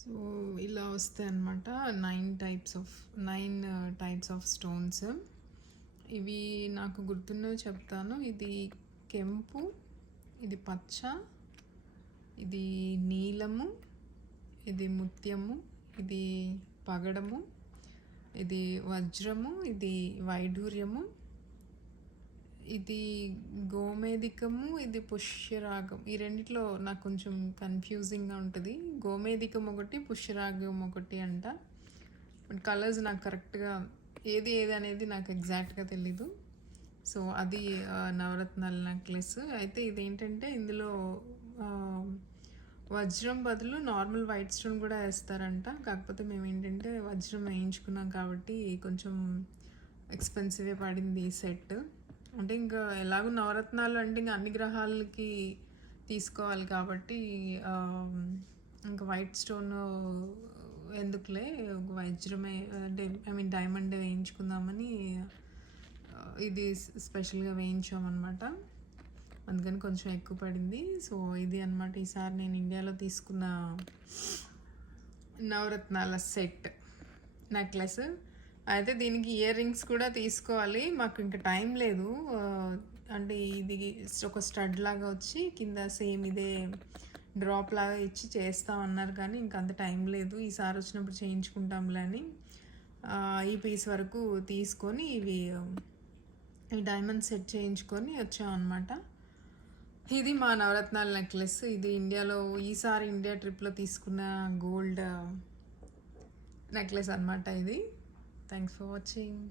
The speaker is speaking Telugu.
సో ఇలా వస్తాయి అన్నమాట. 9 టైప్స్ ఆఫ్ స్టోన్స్. ఇవి నాకు గుర్తున్నవి చెప్తాను. ఇది కెంపు, ఇది పచ్చ, ఇది నీలము, ఇది ముత్యము, ఇది పగడము, ఇది వజ్రము, ఇది వైఢూర్యము, ఇది గోమేధికము, ఇది పుష్యరాగం. ఈ రెండిట్లో నాకు కొంచెం కన్ఫ్యూజింగ్గా ఉంటుంది. గోమేధికం ఒకటి, పుష్యరాగం ఒకటి అంట. బట్ కలర్స్ నాకు కరెక్ట్గా ఏది అనేది నాకు ఎగ్జాక్ట్గా తెలీదు. సో అది నవరత్నాల నెక్లెస్. అయితే ఇదేంటంటే ఇందులో వజ్రం బదులు నార్మల్ వైట్ స్టోన్ కూడా వేస్తారంట. కాకపోతే మేము ఏంటంటే వజ్రం వేయించుకున్నాం కాబట్టి కొంచెం ఎక్స్పెన్సివే పడింది ఈ సెట్. అంటే ఇంకా ఎలాగో నవరత్నాలు అంటే ఇంకా అన్ని గ్రహాలకి తీసుకోవాలి కాబట్టి ఇంకా వైట్ స్టోన్ ఎందుకులే, వజ్రమే అంటే డైమండ్ వేయించుకుందామని ఇది స్పెషల్గా వేయించామన్నమాట. అందుకని కొంచెం ఎక్కువ పడింది. సో ఇది అనమాట ఈసారి నేను ఇండియాలో తీసుకున్న నవరత్నాల సెట్ నెక్లెస్. అయితే దీనికి ఇయర్ రింగ్స్ కూడా తీసుకోవాలి. మాకు ఇంకా టైం లేదు. అంటే ఇది ఒక స్టడ్ లాగా వచ్చి కింద సేమ్ ఇదే డ్రాప్ లాగా ఇచ్చి చేస్తామన్నారు, కానీ ఇంక అంత టైం లేదు. ఈసారి వచ్చినప్పుడు చేయించుకుంటాంలే అని ఈ పీస్ వరకు తీసుకొని ఈ డైమండ్ సెట్ చేయించుకొని వచ్చామన్నమాట. ఇది మా నవరత్నాల నెక్లెస్. ఇది ఈసారి ఇండియా ట్రిప్లో తీసుకున్న గోల్డ్ నెక్లెస్ అనమాట ఇది. Thanks for watching.